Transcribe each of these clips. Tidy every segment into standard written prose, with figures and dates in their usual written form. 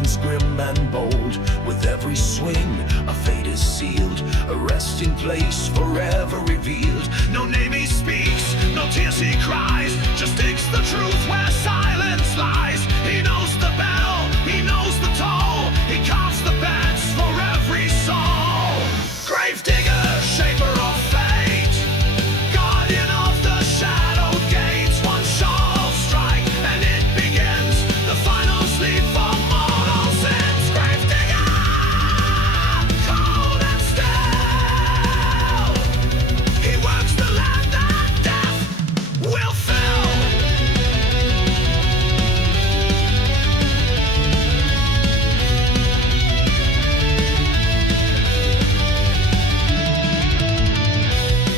silence grim and bold. With every swing, a fate is sealed, a resting place forever revealed. No name he speaks, no tears he cries, just digs the truth where silence lies. He knows the bell, he knows the toll, he carves the beds for every soul. Gravedigger, shaper of fate, guardian of the shadowed gates. One sharp strike and it begins, the final sleep for mortal sins. Gravedigger, cold and still, he works the land that death will fill.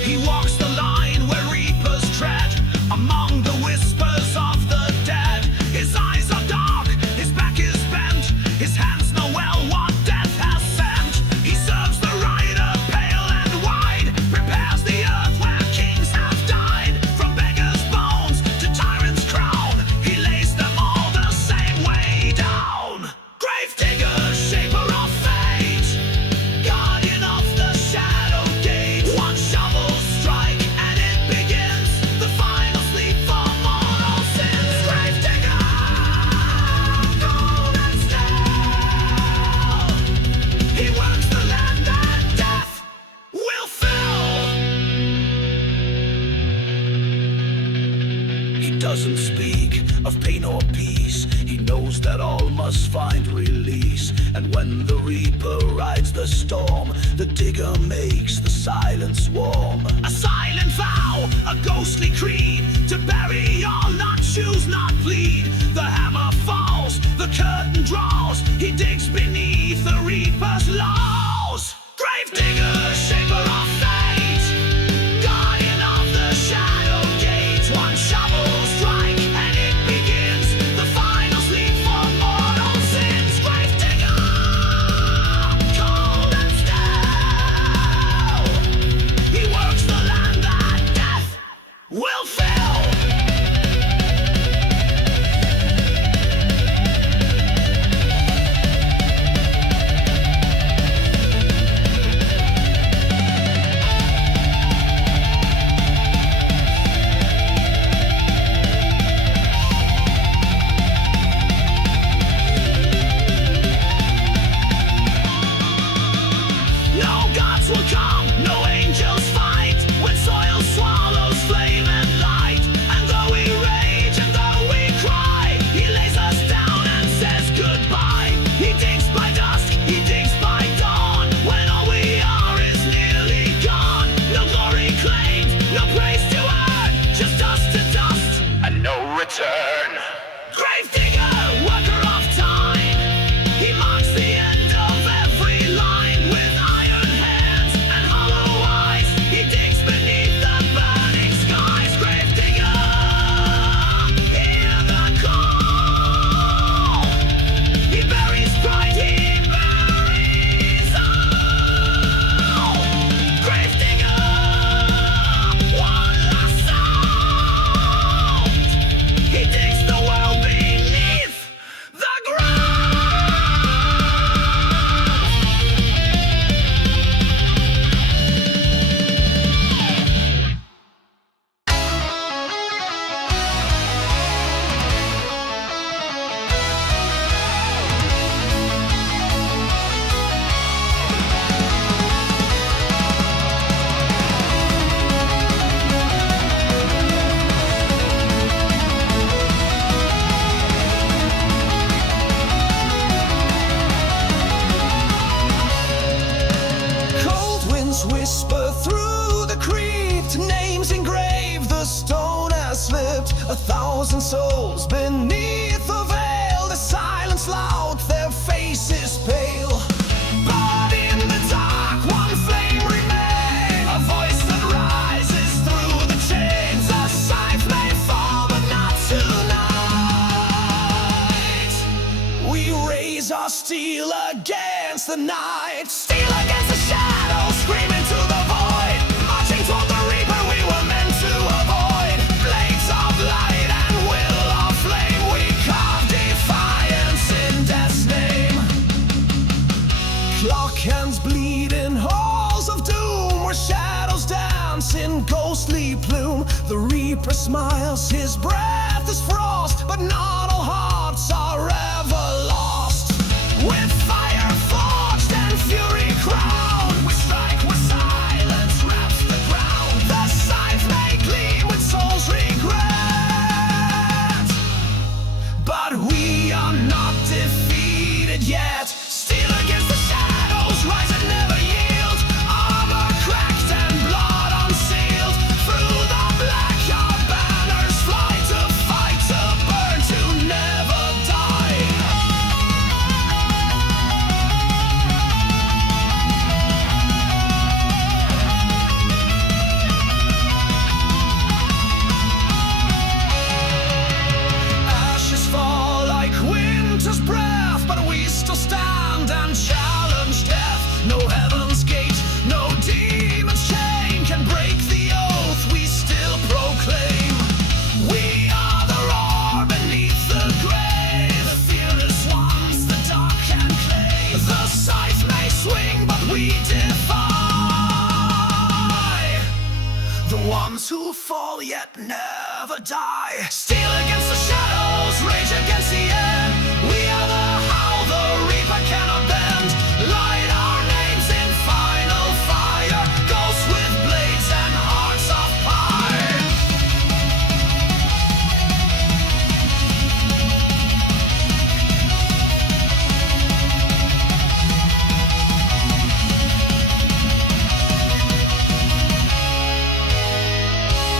He walks the line where reapers tread, among the whispers of the dead. His eyes are dark, his back is bent, his hands know well what death has sent. He serves the rider pale and wide, prepares the earth where kings have died. From beggar's bones to tyrant's crown, he lays them all the same way down. Gravedigger, shaper of fate, guardian of the shadow gate. One shovel strike and it begins, the final sleep for mortal sins. Gravedigger, cold and still, he works the land that death will fill. He doesn't speak of pain or peace, he knows that all must find release. And when the reaper rides the storm, the digger makes the silence warm. A silent vow, a ghostly creed, to bury all, not choose, not plead. The hammer falls, the curtain draws, he digs beneath the reaper's laws. Gravedigger, shaper of fate, guardian of the shadow gate. One shovel strike and it begins, the final sleep for mortal sins. Gravedigger, cold and still, he works the land that death will fill. No gods will come, no angels fight, when soil swallows flame and light. And though we rage and though we cry, he lays us down and says goodbye. He digs by dusk, he digs by dawn, when all we are is nearly gone. No glory claimed, no praise to earn, just dust to dust and no return. Gravedigger, worker of time, he marks the end of every line. With iron hands and hollow eyes, he digs beneath the burning skies. Gravedigger, hear the call, he buries pride, he buries all. Gravedigger, one last sound, he digs the world beneath the ground. Cold winds whisper through the crypt, names engraved, the stone has slipped. 1,000 souls beneath the veil, the silence loud, their faces pale. But in the dark, one flame remains, a voice that rises through the chains. A scythe may fall, but not tonight. We raise our steel against the night, steel against the shadows, screaming to the void, marching toward the reaper we were meant to avoid. Blades of light and will of flame, we carve defiance in death's name. Reaper smiles, his breath is frost, but not all hearts are ever lost. With fire forged and fury crowned, we strike where silence wraps the ground. The scythe may gleam with souls regret, but we are not defeated yet. Steel against the shadows, rise and never yield. Armor cracked and blood unsealed. Through the black our banners fly, to fight, to burn, to never die. Ashes fall like winter's breath, but we still stand and challenge death. No heaven's gate, no demon's chain can break the oath we still proclaim. We are the roar beneath the grave, the fearless ones, the dark can claim. The scythe may swing, but we defy the ones who fall yet never die. Steel against the shadows, rage against the end. We are the howl the Reaper cannot bend. Light our names in final fire, ghosts with blades and hearts of fire.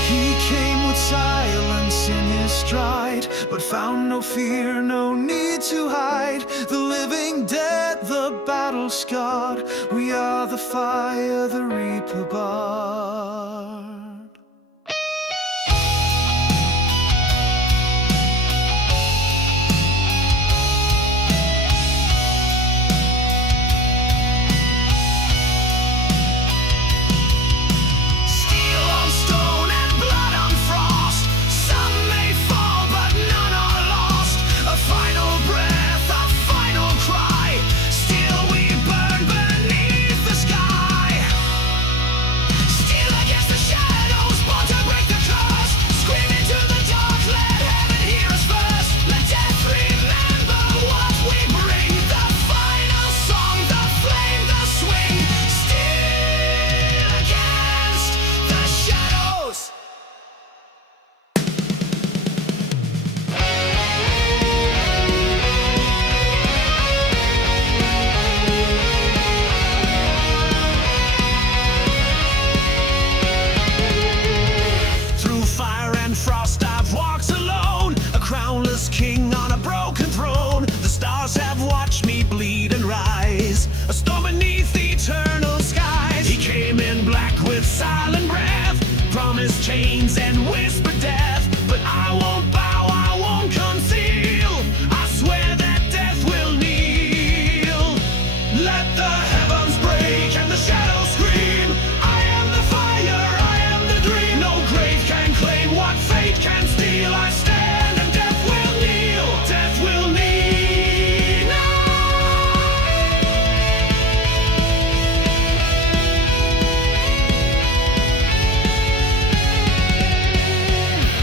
He came with silence in his stride, but found no fear, no need to hide. The living dead, the battle scarred, we are the fire the Reaper barred. Steel on stone and blood on frost. Some may fall, but none are lost. A final breath, a final cry. Still we burn beneath the sky. Steel against the shadows, born to break the curse. Scream into the dark, let heaven hear us first. Let death remember what we bring. The final song, the flame, the swing. Steel against the shadows. Through fire and frost I've walked alone, a crownless king on a broken throne. The stars have watched me bleed and rise, a storm beneath the eternal skies. He came in black with silent breath, promised chains and whispered death. But I won't bow, I won't conceal. I swear that death will kneel. Let the heavens break and the shadows scream. I am the fire, I am the dream. No grave can claim what fate can steal. I stand and death will kneel. Death will kneel.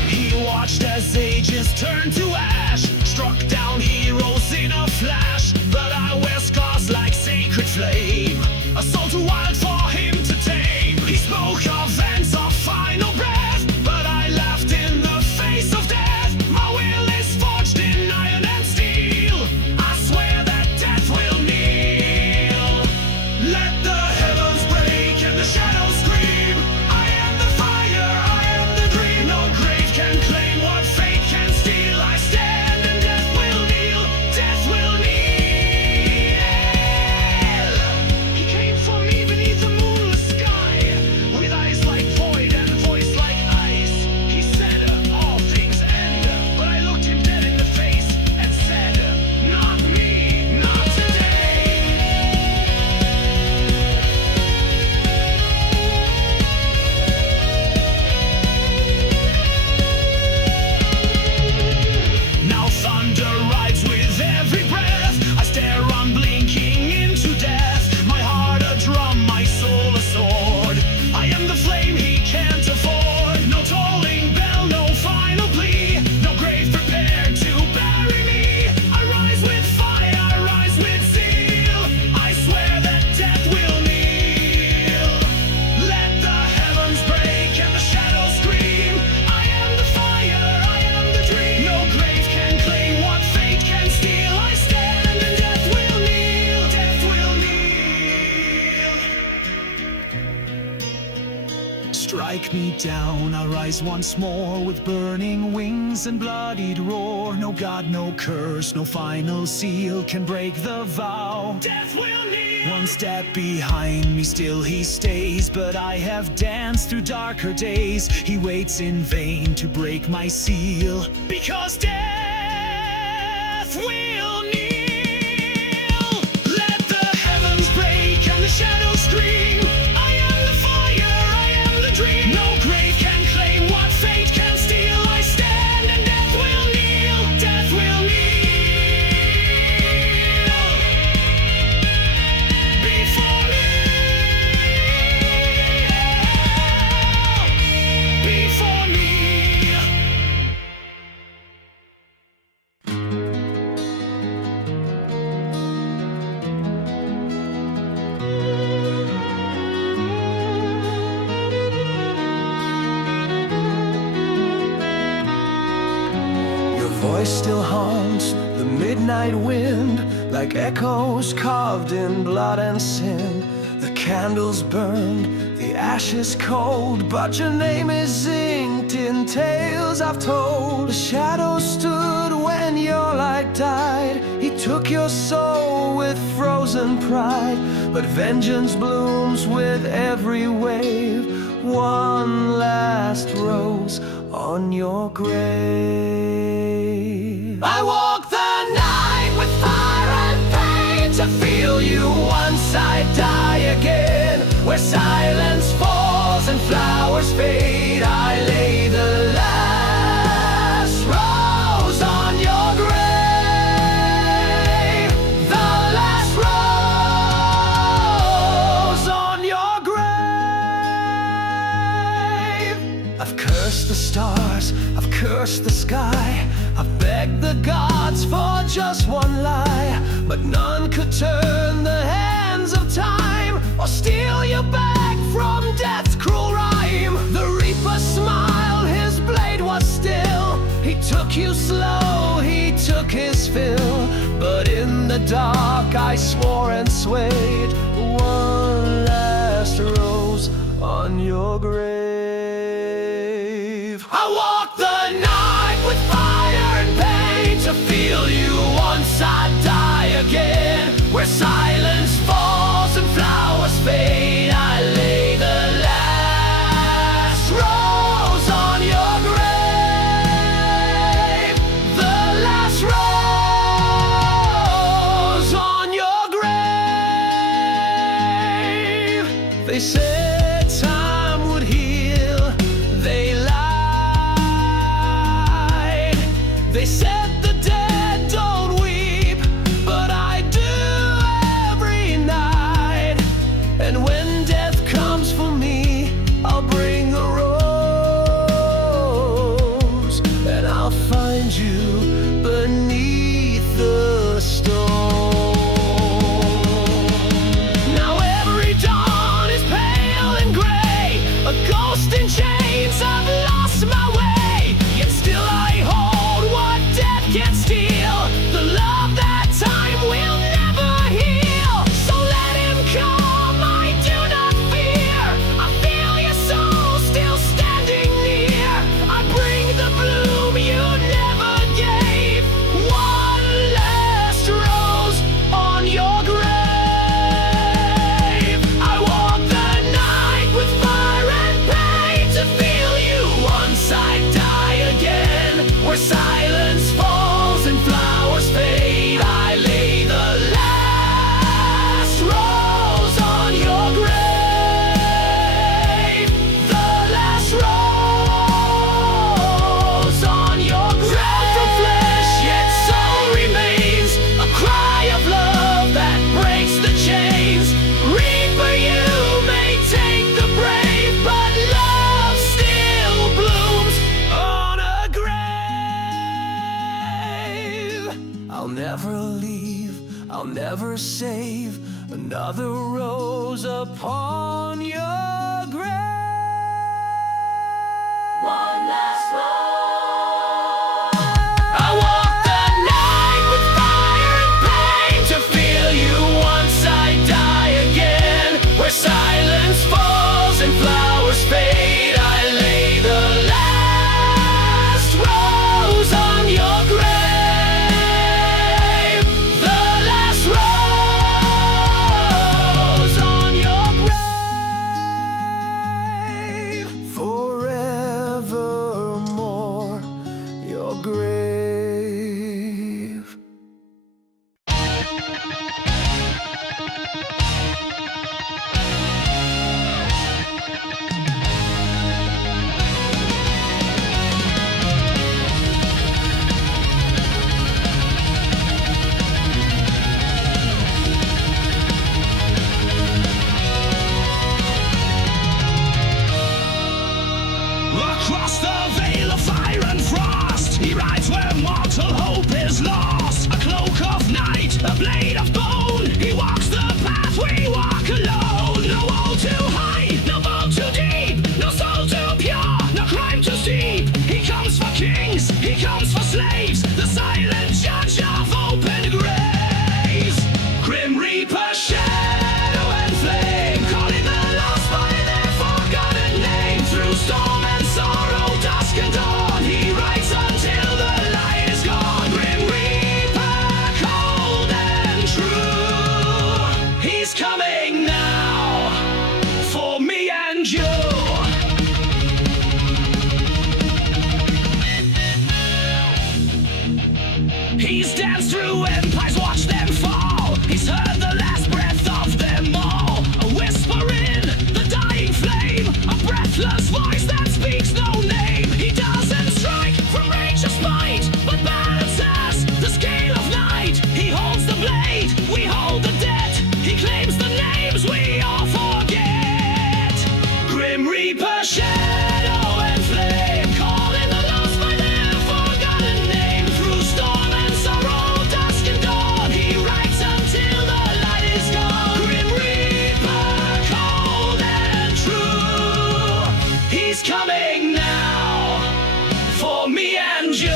He watched as ages turned to ash, struck down heroes in a flash. But I wear scars like sacred flame, a soul too wild for him to tame. He spoke of ends of final breath, but I laughed in the face of death. My will is forged in iron and steel. I swear that death will kneel. Let the heavens break and the shadows scream. I am the fire, I am the dream. No grave can claim what fate can steal. I stand and death will kneel. Death will kneel. He came for me beneath the moonless strike me down, I rise once more with burning wings and bloodied roar. No god, no curse, no final seal can break the vow. Death will kneel. One step behind me, still he stays, but I have danced through darker days. He waits in vain to break my seal, because death will kneel. Let the heavens break and the shadows scream. I am the fire, I am the dream. No grave can claim what fate can steal. I stand and death will kneel. Death will kneel before me. Before me. Your voice still haunts the midnight wind, like echoes carved in blood and sin. The candles burned, the ashes cold, but your name is inked in tales I've told. The shadow stood when your light died. He took your soul with frozen pride, but vengeance blooms with every wave. One last rose on your grave. I walk the night with fire and pain to feel you once I die again. Where silence falls and flowers fade, I lay the last rose on your grave. The last rose on your grave. I've cursed the stars, I've cursed the sky, I've begged the gods for just one lie, but none could turn the hands of time or steal you back from death's cruel rhyme. The reaper smiled, his blade was still. He took you slow, he took his fill, but in the dark I swore and swayed. One last rose on your grave. I walk the night with fire and pain to feel you once I die again. Where silence falls and flowers fade, I lay the last rose on your grave. The last rose on your grave. They said time would heal, they lied. They said the dead don't weep, but I do every night. And when death comes for me, I'll bring a rose, and I'll find you beneath the stone. Now every dawn is pale and gray, a ghost in chains, I've lost my way. Yet still I hold what death can steal, the love that time will never heal. So let him come, I do not fear. I feel your soul still standing near. I bring the bloom you never gave. One last rose on your grave. I walk the night with fire and pain to feel you once I die again. Where silence falls and flowers fade, I lay the last rose on your grave. The last rose on your grave. Drawn from flesh, yet soul remains, a cry of love that breaks the chains. Reaper, you may take the brave, but love still blooms on a grave. I'll never leave, I'll never save another rose upon your grave. One last rose. I walk the night with fire and pain to feel you once I die again. Where silence falls and flowers fade, ruthless voice that speaks no name. He doesn't strike from rage or spite, but balances the scale of night. He holds the blade, we hold the dead. He claims the names we all forget. Grim Reaper, shadow and flame, calling the lost by their forgotten name. Through storm and sorrow, dusk and dawn, he writes until the light is gone. Grim Reaper, cold and true, he's coming now for me and you.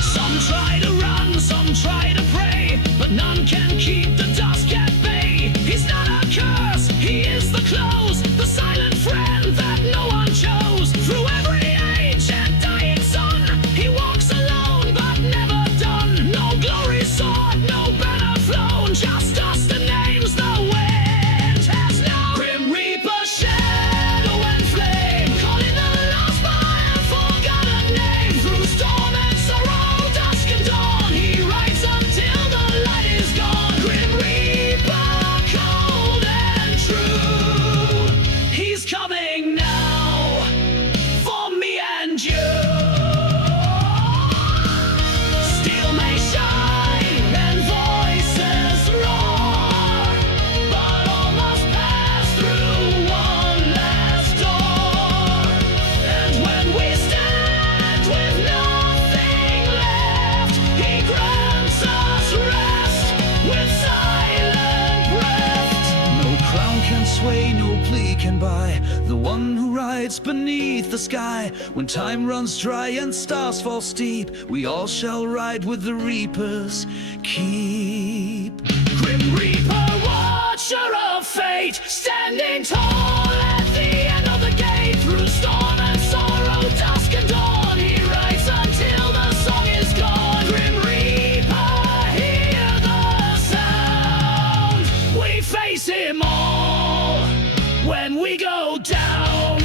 Some try to run, some try to pray, but none can keep the dusk at bay. He's not a curse, he is the close, the silent friend that no one chose. Through every age and dying sun, he walks alone but never done. No glory sought, no banner flown, just dust and names the wind has known. Grim Reaper, shadow and flame, calling the lost by a forgotten name. Through storm and sorrow, dusk and dawn, he writes until the light is gone. Grim Reaper, cold and true, he's coming now for me and you. Steel may shine and voices roar, but all must pass through one last door. And when we stand with nothing left, he grants us rest with silent breath. No crown can sway, no plea can buy the one who rides beneath the sky. When time runs dry and stars fall steep, we all shall ride with the Reapers. Keep Grim Reaper, watcher of fate, standing tall at the end of the gate. Through storm and sorrow, dusk and dawn, he rides until the song is gone. Grim Reaper, hear the sound. We face him all when we go down.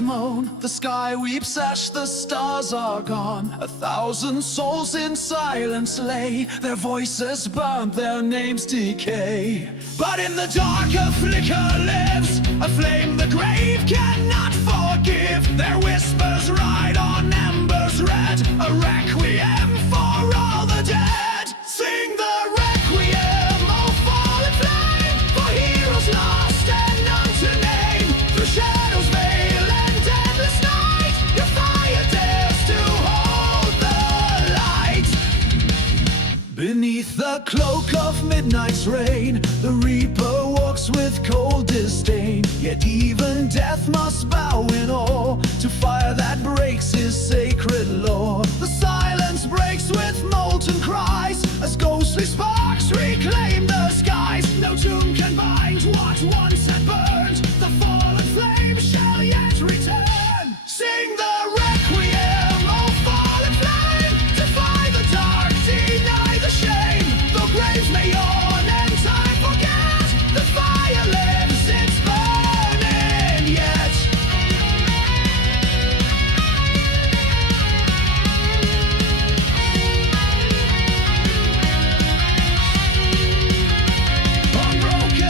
Moan. The sky weeps ash, the stars are gone. 1,000 souls in silence lay, their voices burnt, their names decay. But in the dark a flicker lives, a flame the grave cannot forgive. Their whispers ride on embers red, a requiem for all the dead. Sing the requiem, oh fallen flame, for heroes lost and none to name. Through shadows veil and endless night, your fire dares to hold the light. Beneath the cloak of midnight's rain, the Reaper walks with cold disdain. Yet even death must bow in awe to fire that breaks his sacred law. The silence breaks with molten cries as ghostly sparks reclaim the skies. No tomb can bind what once had burned, the fallen flame shall yet return. Sing the requiem, oh fallen flame, defy the dark, deny the shame. The graves may yawn and time forget, the fire lives, it's burning yet. Unbroken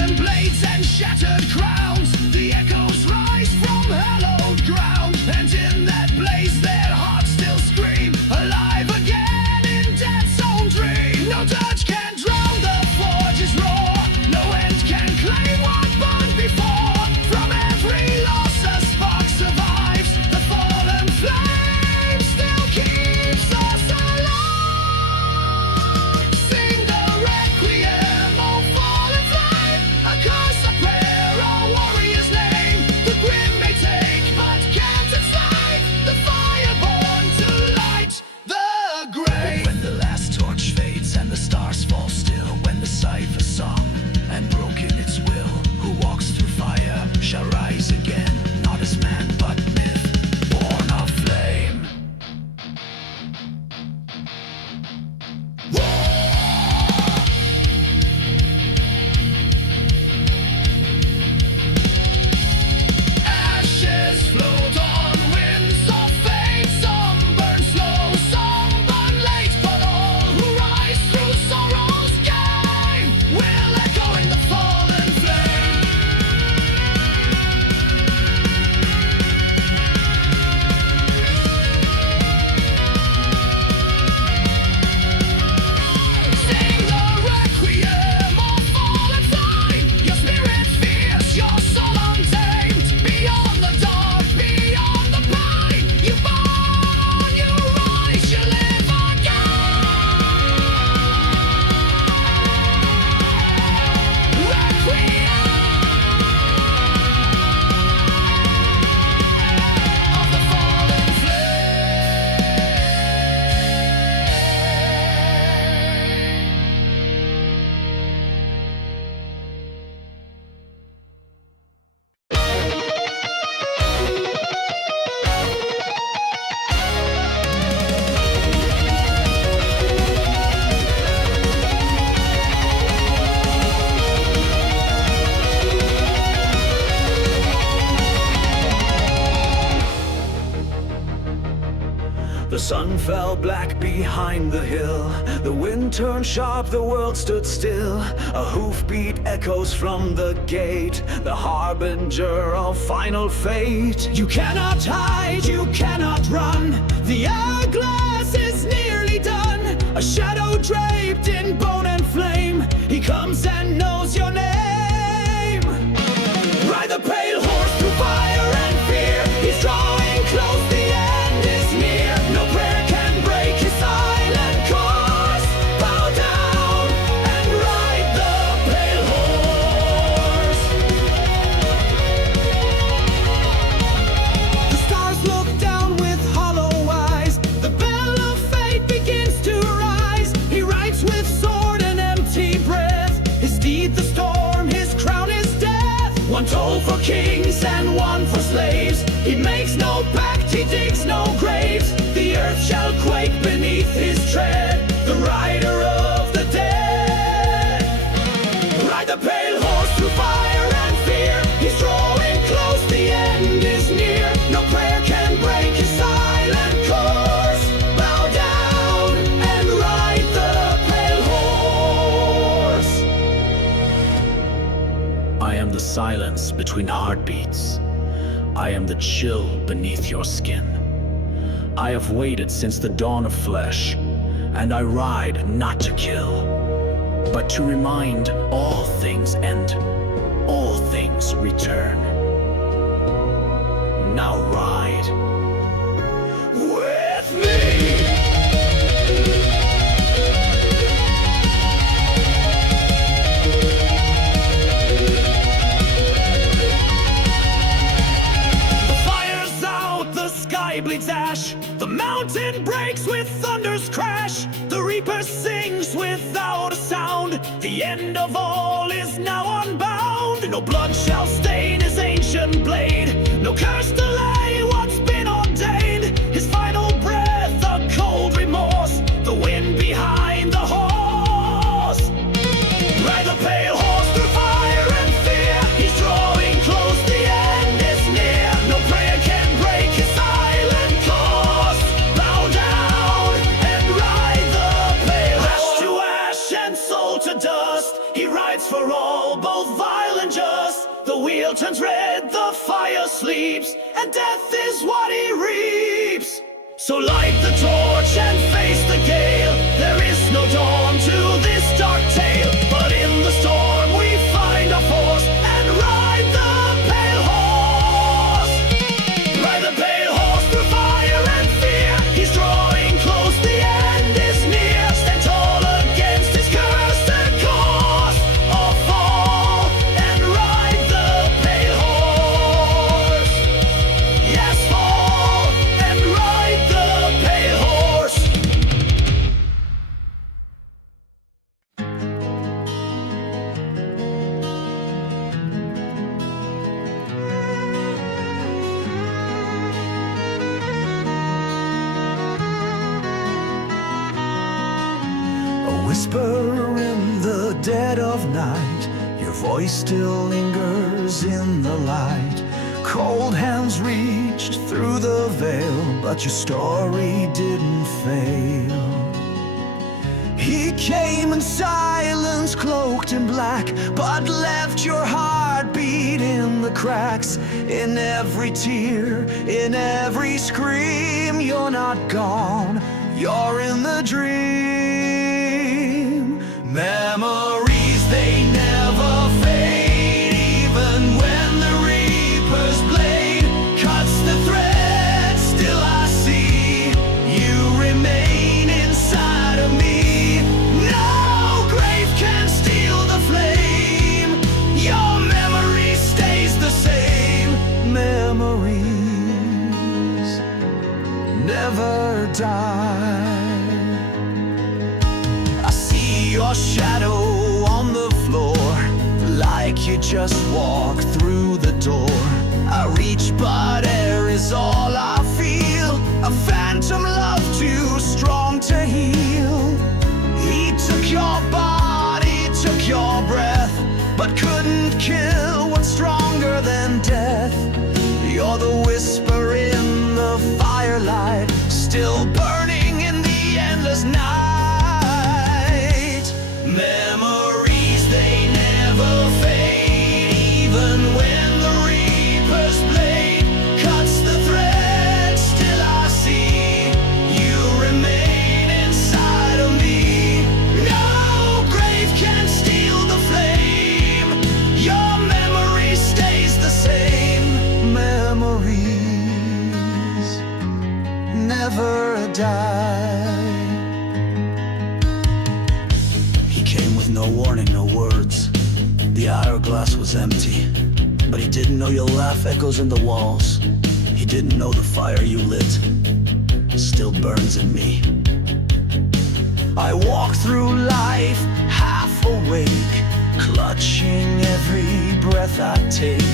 sun fell black behind the hill. The wind turned sharp, the world stood still. A hoofbeat echoes from the gate, the harbinger of final fate. You cannot hide, you cannot run. The hourglass is nearly done. A shadow draped in bone and flame. He comes and knows your name. Ride the pale horse through fire and fear. He's drawing close, the end is near. No prayer can break his silent course. Bow down and ride the pale horse. The stars look down with hollow eyes. The bell of fate begins to rise. He rides with sword and empty breath. His steed the storm, his crown is death. One toll for kings and one for slaves. He makes no pact, he digs no graves. The earth shall quake beneath his tread. The rider of the dead. Ride the pale horse through fire and fear. He's drawing close, the end is near. No prayer can break his silent course. Bow down and ride the pale horse. I am the silence between heartbeats. I am the chill beneath your skin. I have waited since the dawn of flesh, and I ride not to kill, but to remind all things end, all things return. Now ride with me. Bleeds ash. The mountain breaks with thunder's crash. The reaper sings without a sound. The end of all is now unbound. No blood shall stain his ancient blade. No curse delay what's been ordained. His final breath, a cold remorse. The wind behind the horse. Ride the pale horse through fire and fear. He's drawing close, the end is near. No prayer can break his silent course. Bow down and ride the pale horse. Ash to ash and soul to dust. He rides for all, both vile and just. The wheel turns red, the fire sleeps, and death is what he reaps. So light the torch and face the gale. There is no dawn to this dark tale, but in the storm we find our force and ride the pale horse. Ride the pale horse through fire and fear. He's drawing close, the end is near. Stand tall against his cursed course, or fall and ride the pale horse. Yes, fall and ride the pale horse. A whisper in the dead of night. Your voice still lingers in the light. Cold hands reached through the veil, but your story didn't fail. He came in silence, cloaked in black, but left your heartbeat in the cracks. In every tear, in every scream, you're not gone, you're in the dream. Memories, they never fade, even when the reaper's blade cuts the thread. Still I see you remain inside of me. No grave can steal the flame. Your memory stays the same. Memories never die. I see your shadow on the floor, like you just walked through the door. I reach, but air is all I feel. A phantom love too strong to heal. He took your body, took your breath, but couldn't kill what's stronger than death. You're the whisper in the firelight, still burning. Memories, they never fade, even when the Reaper's blade cuts the thread. Still I see you remain inside of me. No grave can steal the flame. Your memory stays the same. Memories never die. He came with no warning, no words. The hourglass was empty, but he didn't know your laugh echoes in the walls. He didn't know the fire you lit still burns in me. I walk through life half awake, clutching every breath I take.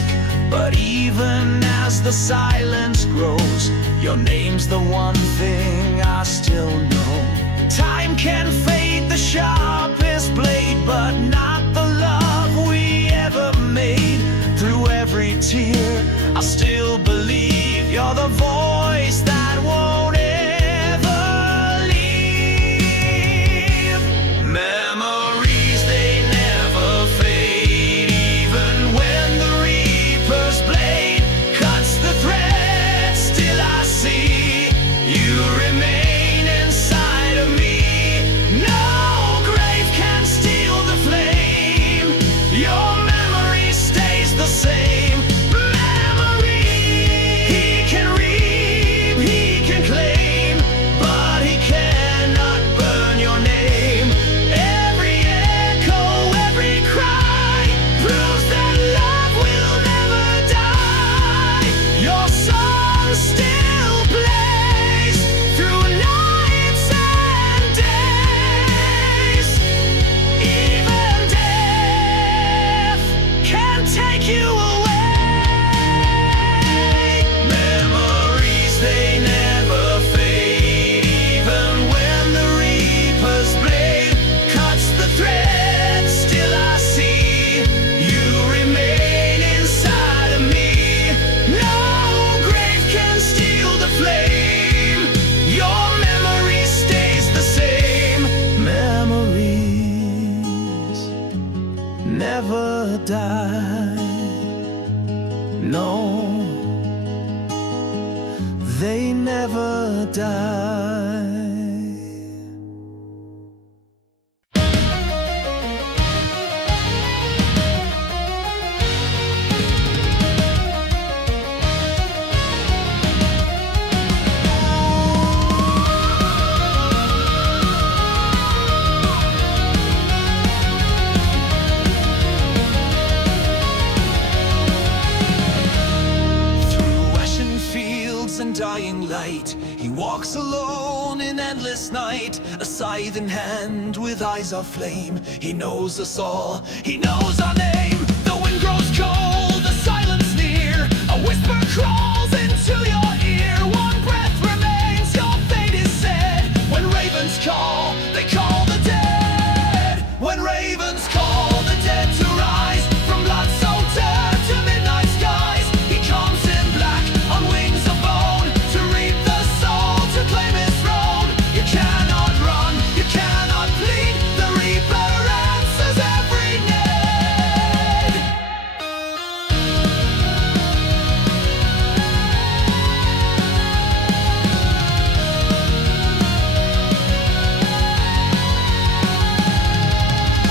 But even as the silence grows, your name's the one thing I still know. Time can fade the sharpest blade, but not the love we ever made. Through every tear, I still believe you're the voice that won't ever leave. Memories, they never fade, even when the Reaper's blade cuts the thread. Still I see you remain inside of me. No grave can steal the flame. Your memory stays the same. Memory, he can reap, he can claim, but he cannot burn your name. Every echo, every cry proves that love will never die. Your song still plays through nights and days. Even death can take you away. Memories, they never fade, even when the Reaper's blade cuts the thread. Still I see you remain inside of me. No grave can steal the flame. Your memory stays the same. Memories never die. No, they never die. Through ashen fields and dying light, he walks alone in endless night. A scythe in hand with eyes of flame. He knows us all, he knows our name. The wind grows cold, the silence near. A whisper crawls into your ear. One breath remains, your fate is said. When ravens call, they call the dead. When ravens call the dead to rise from blood so dirt to midnight skies. He comes in black on wings of bone to reap the soul, to claim his throne. You cannot run, you cannot plead. The Reaper answers every need.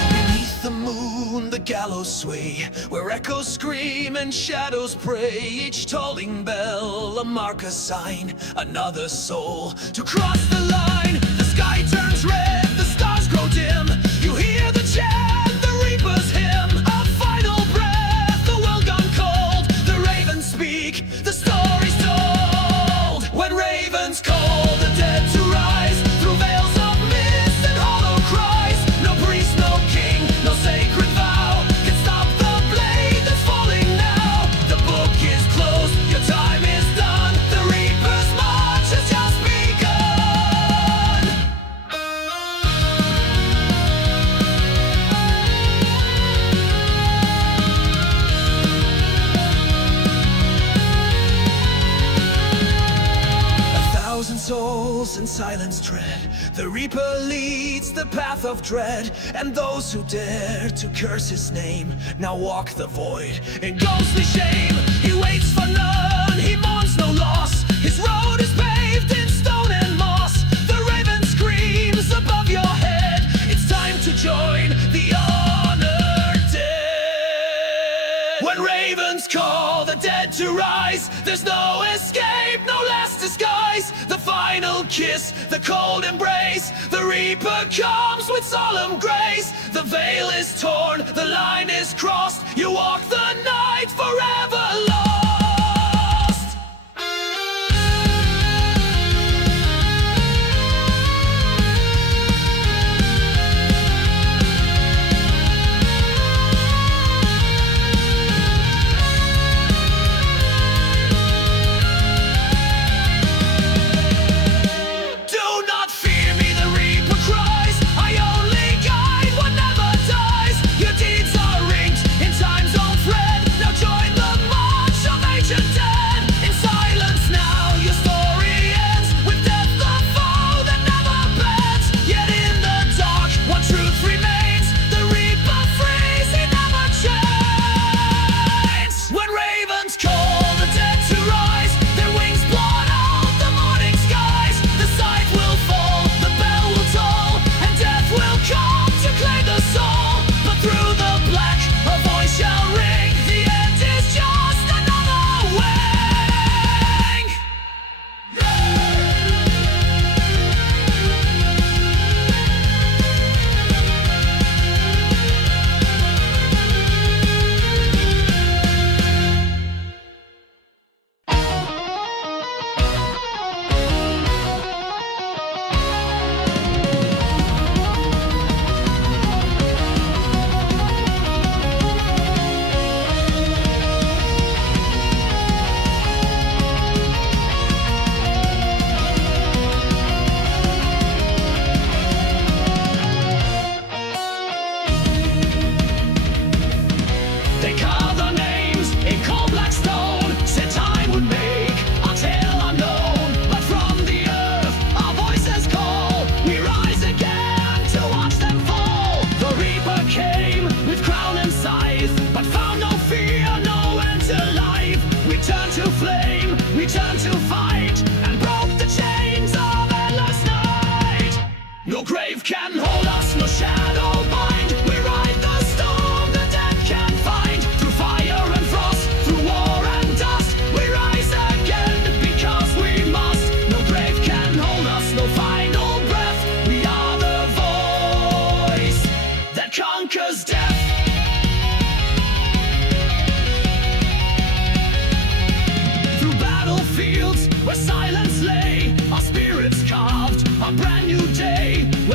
Beneath the moon, the gallows sway, where echoes scream and shadows pray. Each tolling bell, a mark, a sign, another soul to cross the line. The sky turns red, the stars grow dim. You hear the chant, the Reaper's hymn. A final breath, the world gone cold. The ravens speak, the story's told. When ravens call the dead to rise through veils of mist and hollow cries. No priest, no king, no sacred vow can stop the blade that's falling now. The book is closed, your time is done. The Reaper's march has just begun. A thousand souls in silence tread The Reaper leads the path of dread, and those who dare to curse his name now walk the void in ghostly shame. He waits for none, he mourns no loss. His road is paved in stone and moss. The raven screams above your head. It's time to join the honored dead. When ravens call the dead to rise, there's no escape, no last disguise. The final kiss, the cold embrace. The Reaper comes with solemn grace. The veil is torn, the line is crossed. You walk the night forever lost.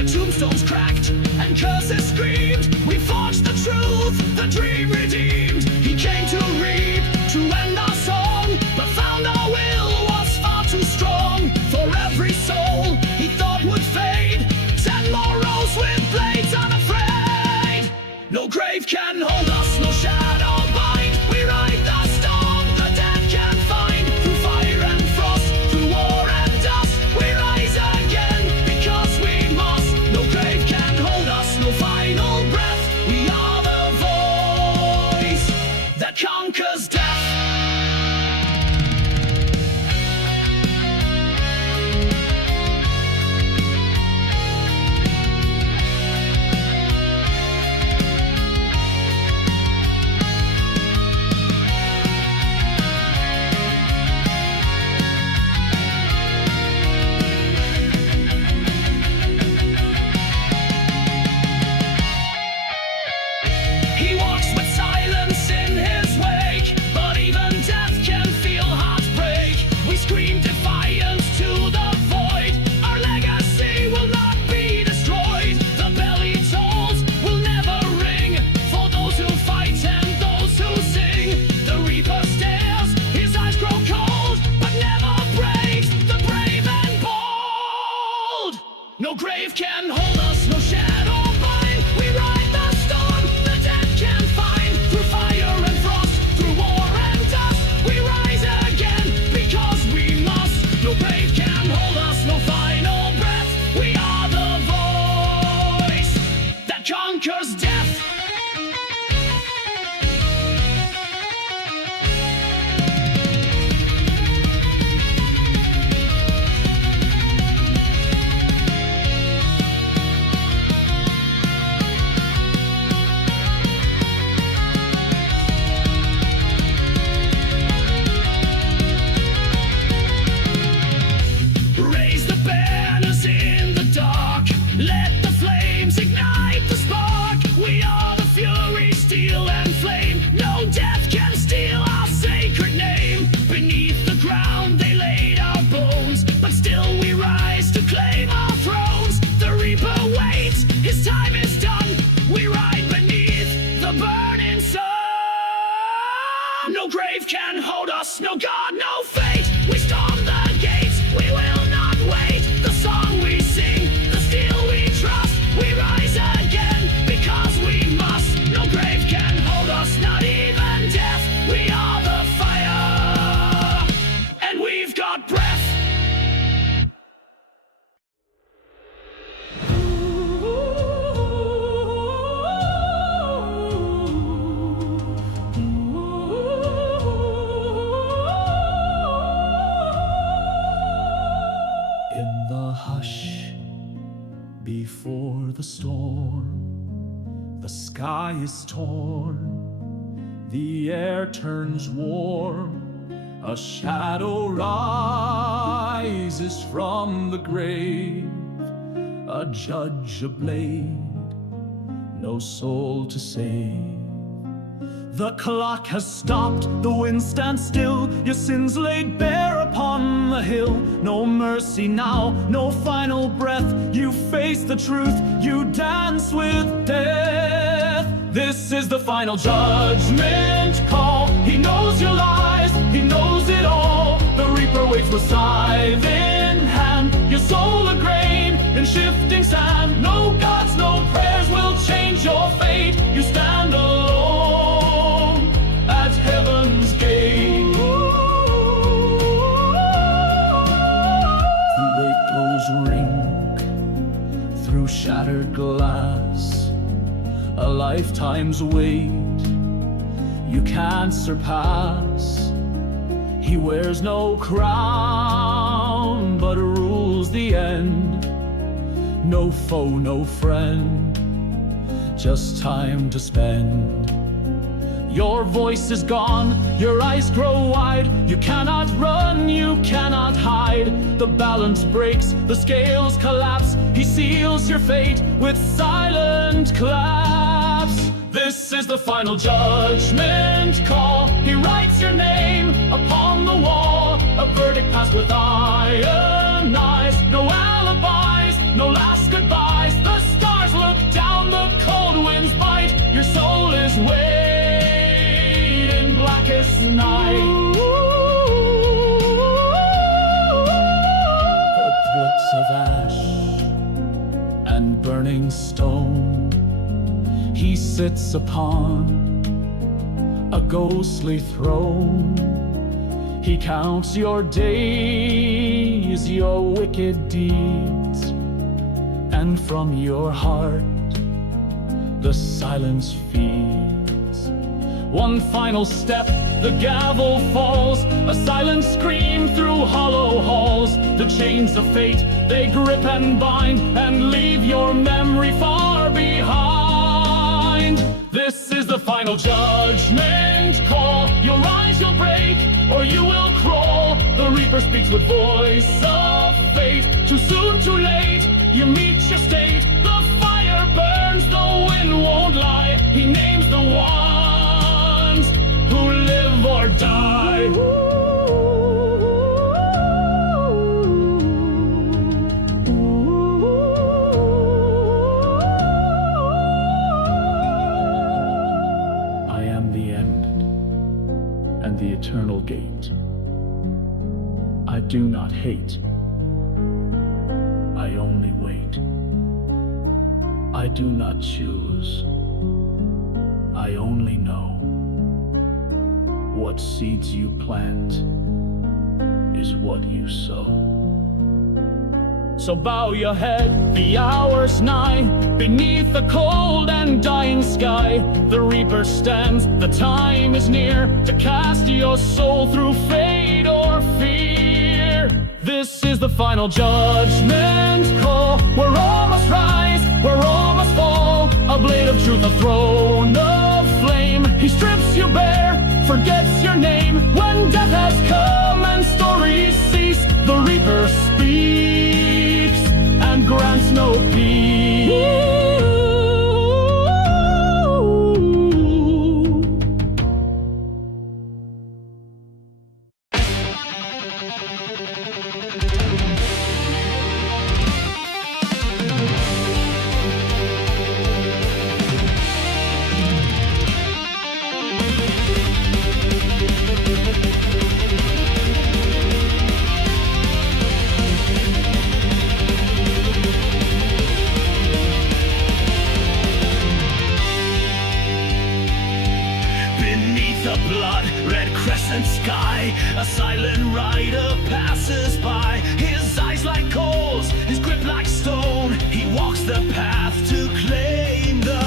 Tombstones cracked and curses screamed. We forged the truth, the dream redeemed. He came to reap, to end our song, but found our will was far too strong. For every soul he thought would fade, 10 more rose with blades unafraid. No grave can hold us, no shadow bind. We ride the storm, the dead can find. Through fire and frost, through war and dust, we rise again because we must. No grave can hold us, no final breath. We are the voice that conquers death. grave can hold us, no God, no fate. We storm the gates, we will not wait. The song we sing, the steel we trust. We rise again, because we must. No grave can hold us, not even death. We are the fire, and we've got breath. In the hush before the storm, the sky is torn, the air turns warm, a shadow rises from the grave, a judge, a blade, no soul to save. The clock has stopped, the wind stands still, your sins laid bare upon the hill. No mercy now, no final breath, you face the truth, you dance with death. This is the final judgment call. He knows your lies, he knows it all. The Reaper waits with scythe in hand, your soul a grain in shifting sand. No gods, no prayers will change your fate. You stand alone at heaven's gate. The weight glows ring through shattered glass, a lifetime's weight you can't surpass. He wears no crown, but rules the end. No foe, no friend, just time to spend. Your voice is gone, your eyes grow wide. You cannot run, you cannot hide. The balance breaks, the scales collapse. He seals your fate with silent claps. This is the final judgment call. He writes your name upon the wall. A verdict passed with iron eyes. No alibis, no last goodbyes. The stars look down, the cold winds bite. Your soul is weighed in blackest night. The brooks of ash and burning stone, he sits upon a ghostly throne. He counts your days, your wicked deeds, and from your heart the silence feeds. One final step, the gavel falls, a silent scream through hollow halls. The chains of fate, they grip and bind, and leave your memory far behind. This is the final judgment call. You'll rise, you'll break, or you will crawl. The Reaper speaks with voice of fate. Too soon, too late, you meet your state. The fire burns, the wind won't lie. He names the ones who live or die. I am the end and the eternal gate. I do not hate, I only wait. I do not choose, I only know. What seeds you plant is what you sow. So bow your head, the hour's nigh. Beneath the cold and dying sky, the Reaper stands, the time is near to cast your soul through fate or fear. This is the final judgment call. We're almost rise, we're almost fall. A blade of truth, a throne of flame. He strips you bare, forgets your name. When death has come and stories cease, the Reaper speaks and grants no peace. the blood-red crescent sky. A silent rider passes by, his eyes like coals, his grip like stone. He walks the path to claim the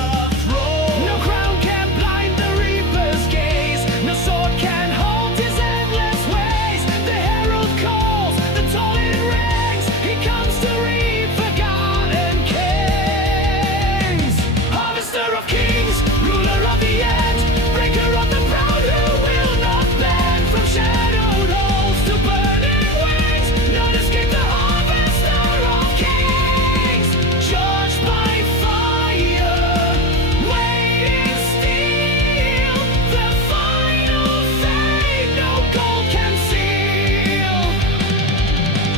throne. No crown can blind the reaper's gaze, no sword can halt his endless ways. The herald calls, the tolling rings, he comes to reap forgotten kings. Harvester of kings, ruler of the end, breaker of the proud who will not bend. From shadowed halls to burning wings, none escape the harvester of kings. Judged by fire, weighed in steel, the final fate no gold can seal.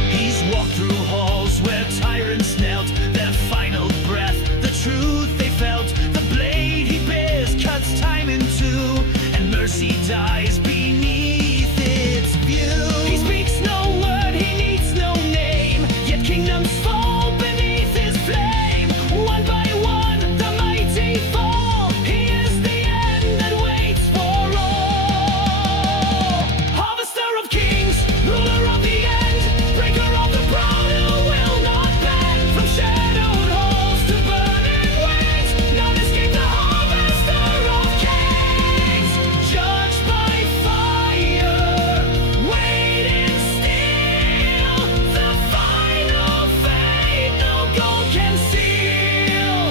He's walked through halls where tyrants knelt, their final breath, the truth they felt. The blade he bears cuts time in two, and mercy dies beneath its view. He speaks no word, he needs no name, yet kingdoms fall beneath his flame. One by one, the mighty fall. He is the end that waits for all. Harvester of kings, ruler of the end, breaker of the proud who will not bend. From shadowed halls to burning wings, none escape the harvester of kings. Judged by fire, weighed in steel, the final fate no gold can seal.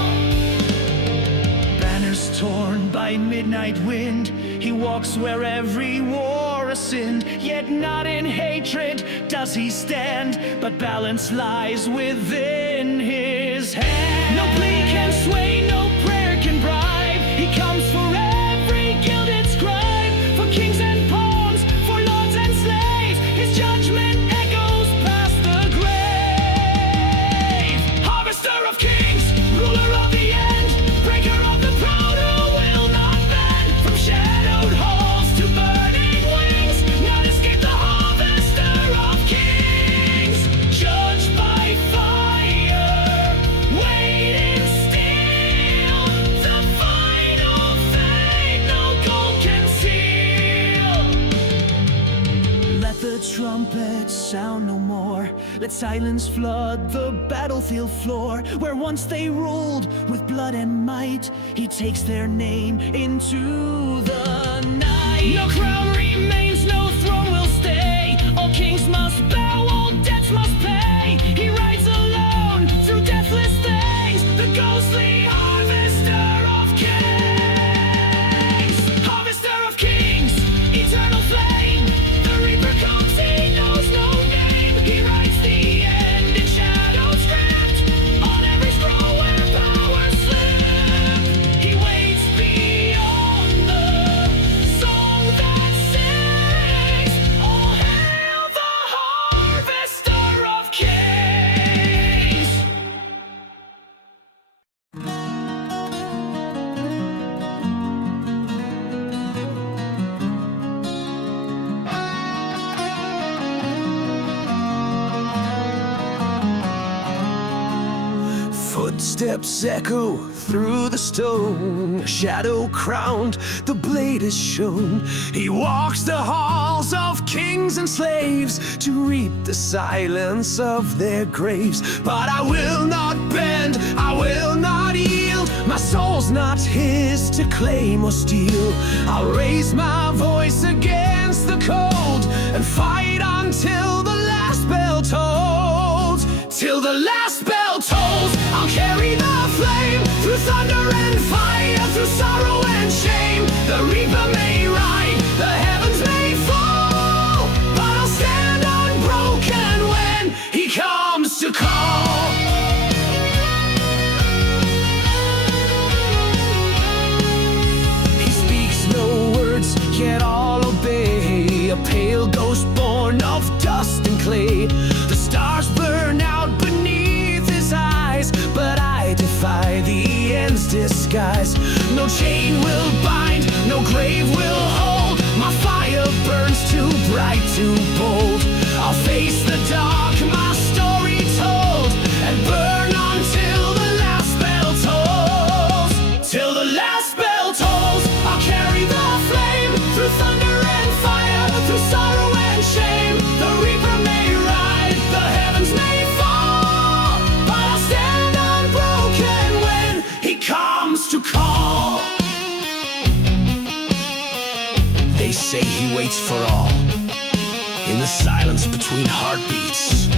Banners torn by midnight wind, he walks where every war is sinned. Yet not in hatred does he stand, but balance lies within his hand. No plea can sway, no prayer can bribe. He comes for every gilded scribe, for kings and pawns, for lords and slaves. His judgment echoes past the grave. Harvester of kings, ruler of the end, breaker of the proud who will not bend. From shadowed halls to burning wings, none escape the harvester of kings. Judged by fire, weighed in steel, the final fate no gold can seal. Let the trumpet sound no more, let silence flood the battlefield floor. Where once they ruled with blood and might, he takes their name into the night. No crown remains, no throne will stay. All kings must bow, all debts must pay. He rides alone through deathless things, the ghostly harvester of kings. Harvester of kings, eternal flame, the reaper comes, he knows no name. He writes the end in shadow script, on every scroll where power slipped. He waits beyond the song that sings. All hail the harvester of kings. Footsteps echo through the stone, shadow crowned, the blade is shown. He walks the halls of kings and slaves to reap the silence of their graves. But I will not bend, I will not yield. My soul's not his to claim or steal. I'll raise my voice against the cold and fight until the last bell tolls. Till the last bell tolls, I'll carry the flame through thunder and fire, through sorrow and shame. The reaper may ride, the heavens may fall, but I'll stand unbroken when he comes to call. He speaks no words, yet all obey. A pale ghost born of dust and clay. The stars burn out beneath his eyes, but I defy the end's disguise. No chain will bind, no grave will hold. My fire burns too bright, too bold. I'll face the dark, my story told, and burn until the last bell tolls. Till the last bell tolls, I'll carry the flame through say he waits for all. In the silence between heartbeats,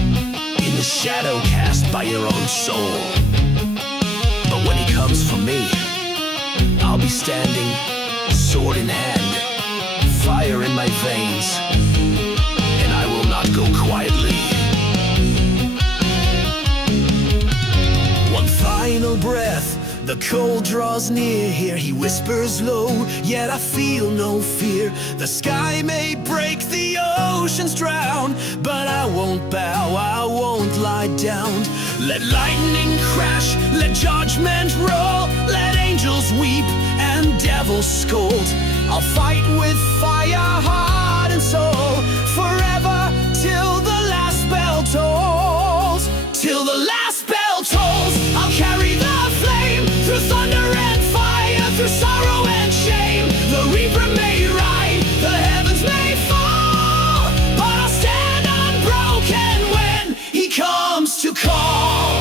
in the shadow cast by your own soul. But when he comes for me, I'll be standing, sword in hand, fire in my veins, and I will not go quietly. One final breath, the cold draws near. Here he whispers low, yet I feel no fear. The sky may break, the oceans drown, but I won't bow, I won't lie down. Let lightning crash, let judgment roll, let angels weep and devils scold. I'll fight with fire, heart and soul, forever till the last bell tolls. Till the last bell tolls, I'll carry the flame through thunder and fire, through sorrow and shame. The reaper may ride, the heavens may fall, but I'll stand unbroken when he comes to call.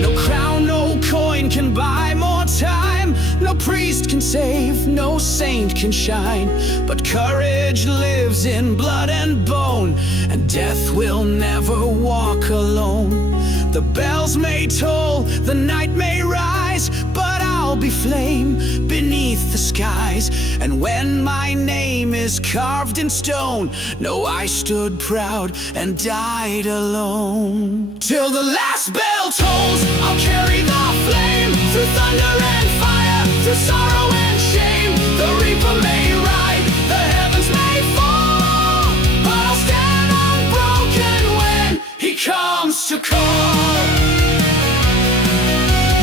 No crown, no coin can buy more time. No priest can save, no saint can shine. But courage lives in blood and bone, and death will never walk alone. The bells may toll, the night may rise, but I'll be flame beneath the skies. And when my name is carved in stone, know I stood proud and died alone. Till the last bell tolls, I'll carry the flame through thunder and fire, through sorrow and shame. The reaper may ride, the heavens may fall, but I'll stand unbroken when he comes to call.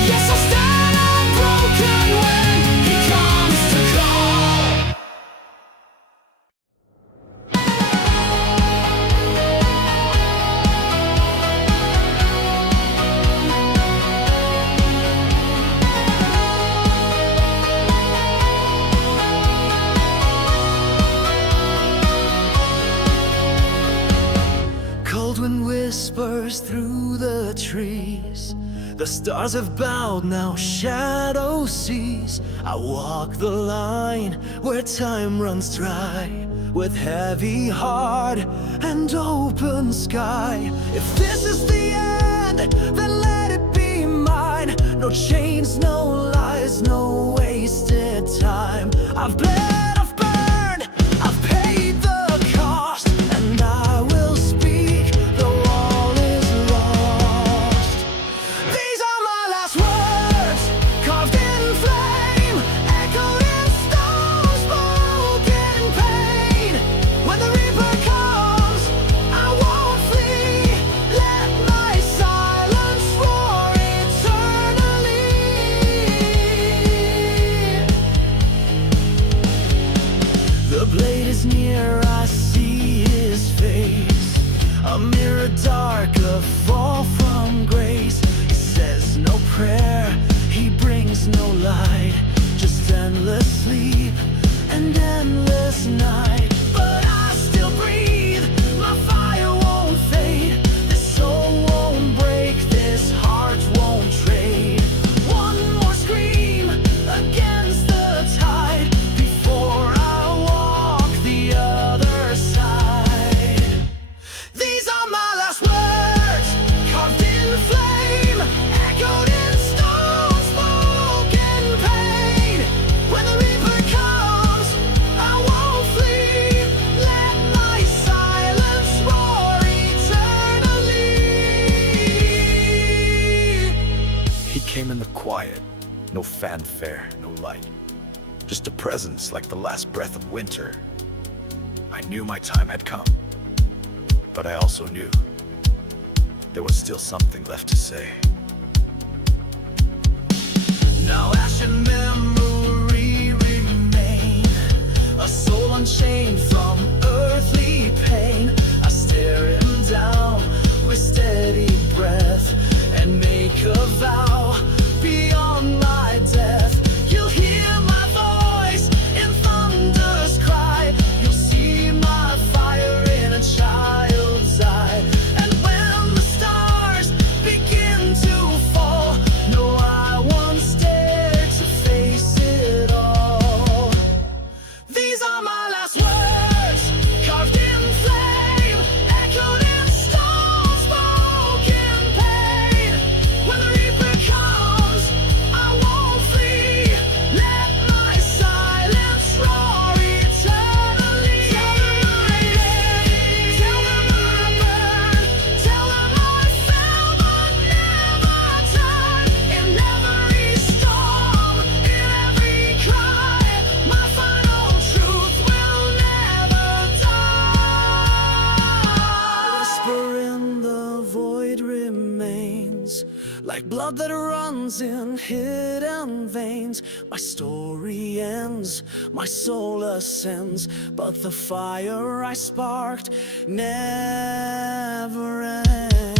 Yes, I'll stand unbroken when he comes to call. Cold wind whispers through the trees. The stars have bowed, now shadow sees. I walk the line where time runs dry, with heavy heart and open sky. If this is the end, then let it be mine. No chains, no lies, no wasted time. I've bled, I've burned, I've paid the cost, and I will speak though all is lost. These are my last words, carved in flame, echoed in stone, spoken pain. When the reaper comes, I won't flee. Let my silence roar eternally. The blade is near, I see his face, a mirror dark, a fall from grace. He says no prayer, he brings no light, just endless sleep and endless night. But I still breathe, my fire won't fade, this soul won't break, this heart won't trade. One more scream against the tide before I walk the other side. These are my last words, carved in flame, echoed in stone, spoken pain. When the reaper comes, I won't flee. Let my silence roar eternally. He came in the quiet, no fanfare, no light, just a presence like the last breath of winter. I knew my time had come, but I also knew there was still something left to say. Now ash and memory remain, a soul unchained from earthly pain. I stare him down with steady breath and make a vow beyond my death. You'll hear my voice in thunder's cry. You'll see my fire in a child's eye. And when the stars begin to burns in hidden veins. My story ends, my soul ascends, but the fire I sparked never ends.